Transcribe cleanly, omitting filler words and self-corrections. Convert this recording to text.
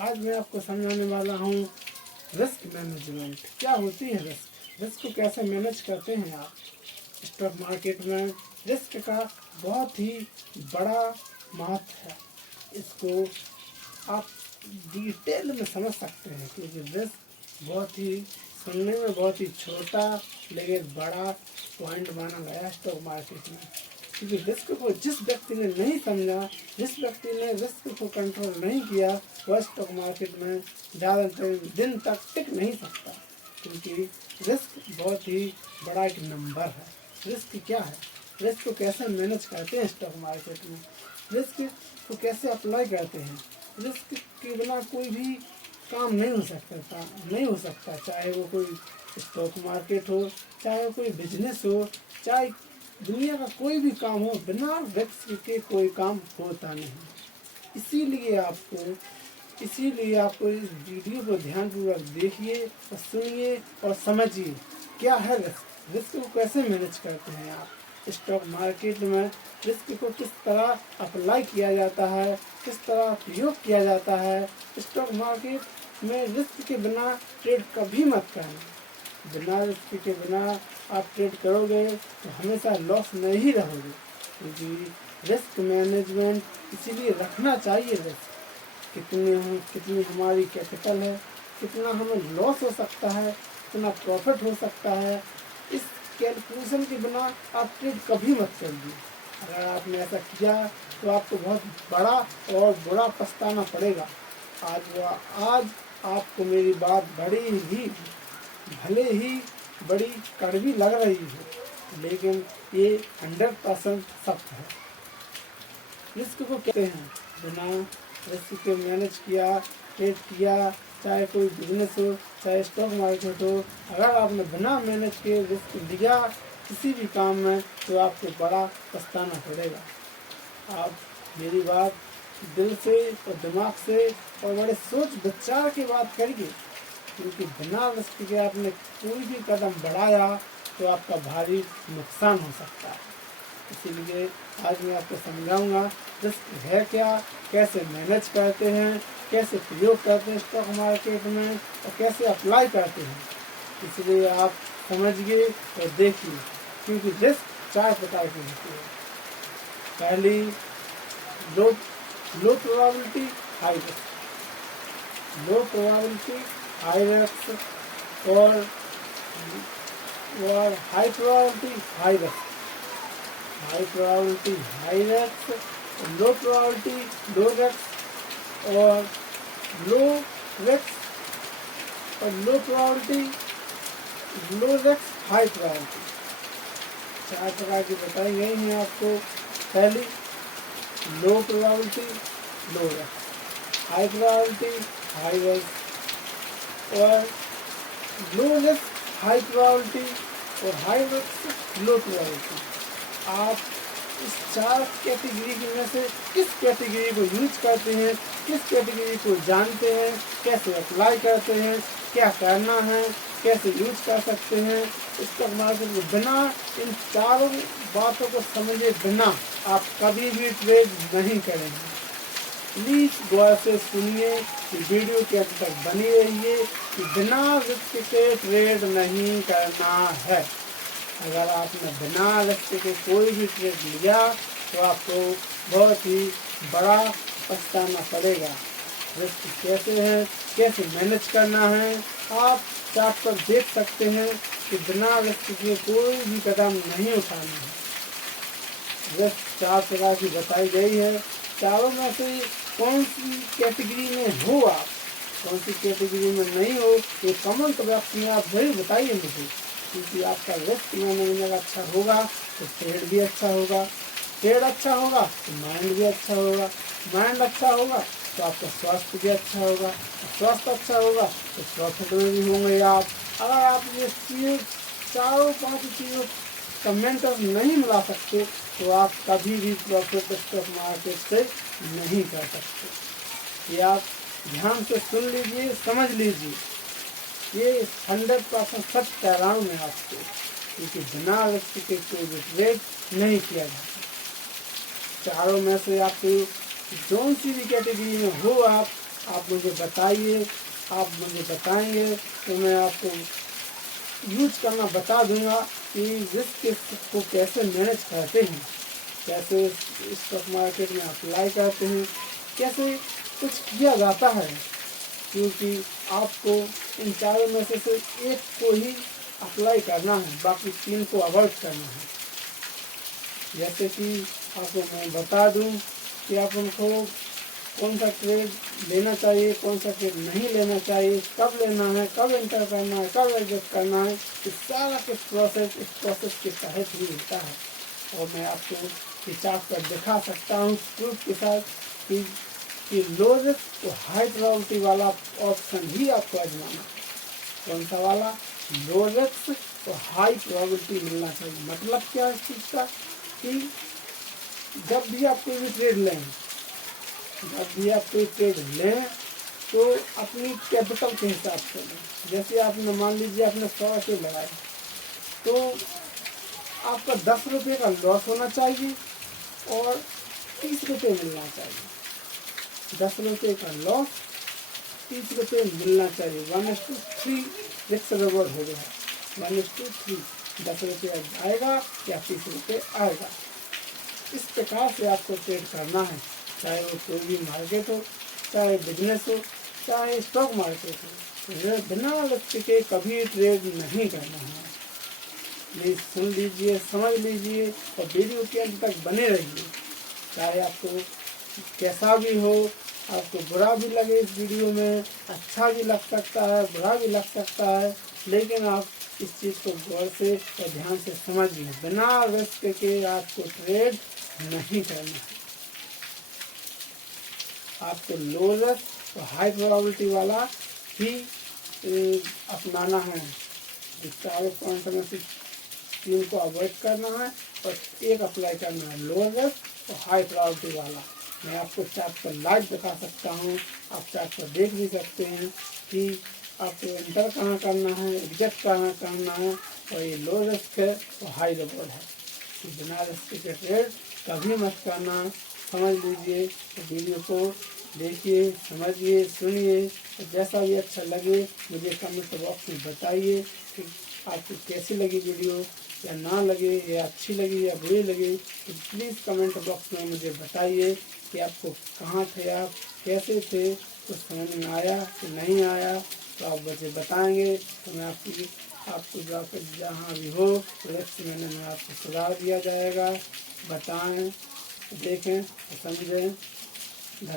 आज मैं आपको समझाने वाला हूँ रिस्क मैनेजमेंट। क्या होती है रिस्क को कैसे मैनेज करते हैं आप। स्टॉक मार्केट में रिस्क का बहुत ही बड़ा महत्व है। इसको आप डिटेल में समझ सकते हैं क्योंकि रिस्क बहुत ही सुनने में बहुत ही छोटा लेकिन बड़ा पॉइंट माना गया स्टॉक मार्केट में। क्योंकि रिस्क को जिस व्यक्ति ने नहीं समझा, जिस व्यक्ति ने रिस्क को कंट्रोल नहीं किया, वह स्टॉक मार्केट में ज़्यादा दिन तक टिक नहीं सकता। क्योंकि रिस्क बहुत ही बड़ा एक नंबर है। रिस्क क्या है, रिस्क को कैसे मैनेज करते हैं स्टॉक मार्केट में, रिस्क को कैसे अप्लाई करते हैं। रिस्क के बिना कोई भी काम नहीं हो सकता, चाहे वो कोई स्टॉक मार्केट हो, चाहे वो कोई बिजनेस हो, चाहे दुनिया का कोई भी काम हो, बिना रिस्क के कोई काम होता नहीं। इसीलिए आपको इस वीडियो को ध्यानपूर्वक देखिए और सुनिए और समझिए क्या है रिस्क। रिस्क को कैसे मैनेज करते हैं आप स्टॉक मार्केट में, रिस्क को किस तरह अप्लाई किया जाता है, किस तरह उपयोग किया जाता है। स्टॉक मार्केट में रिस्क के बिना ट्रेड कभी मत करना। बिना रिस्क के बिना आप ट्रेड करोगे तो हमेशा लॉस में ही रहोगे। क्योंकि रिस्क मैनेजमेंट इसीलिए रखना चाहिए। रिस्क कितनी हमारी कैपिटल है, कितना हमें लॉस हो सकता है, कितना प्रॉफिट हो सकता है, इस कैलकुलेशन के बिना आप ट्रेड कभी मत करिए। अगर आपने ऐसा किया तो आपको बहुत बड़ा और बुरा पछताना पड़ेगा। आज आपको मेरी बात भले ही बड़ी कड़वी लग रही है, लेकिन ये 100% सत्य है। रिस्क को कहते हैं बिना रिस्क के मैनेज किया, ट्रेड किया, चाहे कोई बिजनेस हो, चाहे स्टॉक मार्केट हो, अगर आपने बिना मैनेज के रिस्क लिया किसी भी काम में तो आपको बड़ा पछताना पड़ेगा। आप मेरी बात दिल से और दिमाग से और बड़े सोच विचार की बात करिए। क्योंकि बिना रिस्क के आपने कोई भी कदम बढ़ाया तो आपका भारी नुकसान हो सकता है। इसीलिए आज मैं आपको समझाऊंगा रिस्क है क्या, कैसे मैनेज करते हैं, कैसे प्रयोग करते हैं स्टॉक मार्केट में और कैसे अप्लाई करते हैं। इसलिए आप समझिए और देखिए। क्योंकि रिस्क 4 प्रकार की होती है। पहली low probability high risk, low probability high risk और high probability high risk, high probability high risk, low probability low risk और लो रिस्क और low probability low risk high probability. 4 प्रकार की बताई गई हैं आपको। पहली low probability low risk, high probability high risk और लो रिस्क हाई प्रोबेबिलिटी और हाई रिस्क लो प्रोबेबिलिटी। आप इस 4 कैटेगरी में से किस कैटेगरी को यूज करते हैं, किस कैटेगरी को जानते हैं, कैसे अप्लाई करते हैं, क्या करना है, कैसे यूज कर सकते हैं स्टॉक मार्केट में। बिना इन 4 बातों को समझे बिना आप कभी भी ट्रेड नहीं करेंगे। प्लीज गौर से सुनिए कि वीडियो के अंत तक बनी रहिए कि बिना रिस्क के ट्रेड नहीं करना है। अगर आपने बिना रिस्क के कोई भी ट्रेड लिया तो आपको बहुत ही बड़ा पछताना पड़ेगा। रिस्क कैसे है, कैसे मैनेज करना है, आप चार्ट पर देख सकते हैं कि बिना रिस्क के कोई भी कदम नहीं उठाना है। रिस्क 4 प्रकार की बताई गई है। चारों में से कौन सी कैटेगरी में हो आप, कौन सी कैटेगरी में नहीं हो, ये कमेंट बॉक्स में आप जरूर बताइए मुझे। क्योंकि आपका रिस्क मैनेजमेंट अच्छा होगा तो ट्रेड भी अच्छा होगा, ट्रेड अच्छा होगा तो माइंड भी अच्छा होगा, माइंड अच्छा होगा तो आपका स्वास्थ्य भी अच्छा होगा, स्वास्थ्य अच्छा होगा तो प्रॉफिट में भी होंगे आप। अगर आप ये चीज़ 4-5 चीज़ों कमेंट नहीं मिला सकते तो आप कभी भी प्रॉफिट स्टॉक मार्केट से नहीं कर सकते। ये आप ध्यान से सुन लीजिए, समझ लीजिए। ये 100% सच कह रहा हूँ मैं आपको। क्योंकि बिना रिस्क के कोई भी ट्रेड नहीं किया जाता। चारों में से आपको जौन सी भी कैटेगरी में हो आप, आप मुझे बताइए, आप मुझे बताएंगे तो मैं आपको यूज करना बता दूंगा कि रिस्क को कैसे मैनेज करते हैं, कैसे स्टॉक मार्केट में अप्लाई करते हैं, कैसे कुछ किया जाता है। क्योंकि आपको इन चारों में से सिर्फ एक को ही अप्लाई करना है, बाकी 3 को अवॉइड करना है। जैसे कि आपको मैं बता दूं कि आप उनको कौन सा ट्रेड लेना चाहिए, कौन सा ट्रेड नहीं लेना चाहिए, कब लेना है, कब एंटर करना है, कब एग्जिट करना है, इस सारा के इस प्रोसेस के तहत ही होता है। और मैं आपको ये चार्ट पर दिखा सकता हूँ प्रूफ के साथ कि लो रिस्क और हाई प्रोबेबिलिटी वाला ऑप्शन ही आपको आजमाना। कौन सा वाला? लो रिस्क और हाई प्रोबेबिलिटी मिलना चाहिए। मतलब क्या है इस चीज़ का कि जब भी आप कोई भी ट्रेड लें, तो अपनी कैपिटल के हिसाब से लें। जैसे आपने मान लीजिए आपने 100 रुपये लगाए, तो आपका 10 रुपये का लॉस होना चाहिए और 30 रुपये मिलना चाहिए। 10 रुपये का लॉस, 30 रुपये मिलना चाहिए। 1:3 रिस्क रिवॉर्ड हो गया, 1:3। 10 रुपये आएगा या 30 रुपये आएगा। इस प्रकार से आपको ट्रेड करना है, चाहे वो कोई भी मार्केट हो, चाहे बिजनेस हो, चाहे स्टॉक मार्केट हो। बिना रिस्क के कभी ट्रेड नहीं करना है। प्लीज़ सुन लीजिए, समझ लीजिए और वीडियो के अंत तक बने रहिए। चाहे आपको कैसा भी हो, आपको बुरा भी लगे इस वीडियो में, अच्छा भी लग सकता है, बुरा भी लग सकता है, लेकिन आप इस चीज़ को गौर से और ध्यान से समझिए। बिना रिस्क के आपको ट्रेड नहीं करना है। आपको लो रिस्क और हाई प्रोबेबिलिटी वाला ही अपनाना है। चारों पॉइंट में से 3 को अवॉइड करना है और एक अप्लाई करना है, लो रिस्क और हाई प्रोबेबिलिटी वाला। मैं आपको चार्ट पर लाइव दिखा सकता हूँ, आप चार्ट पर देख भी सकते हैं कि आपको एंटर कहाँ करना है, एग्जिट कहाँ करना है। और ये लो रिस्क है और हाई रिवॉर्ड है। तो बिना रिस्क के ट्रेड कभी मत करना। समझ लीजिए, तो वीडियो को देखिए, समझिए, सुनिए और जैसा भी अच्छा लगे मुझे कमेंट बॉक्स में बताइए कि आपको कैसी लगी वीडियो, या ना लगे, या अच्छी लगी या बुरी लगी। तो प्लीज़ कमेंट बॉक्स में मुझे बताइए कि आपको कहाँ थे, आप कैसे थे, कुछ समझ में आया कि नहीं आया। तो आप मुझे बताएंगे तो मैं आपको जाकर जहाँ भी हो तो में आपको सुधार दिया जाएगा। बताएं, देखें, समझें।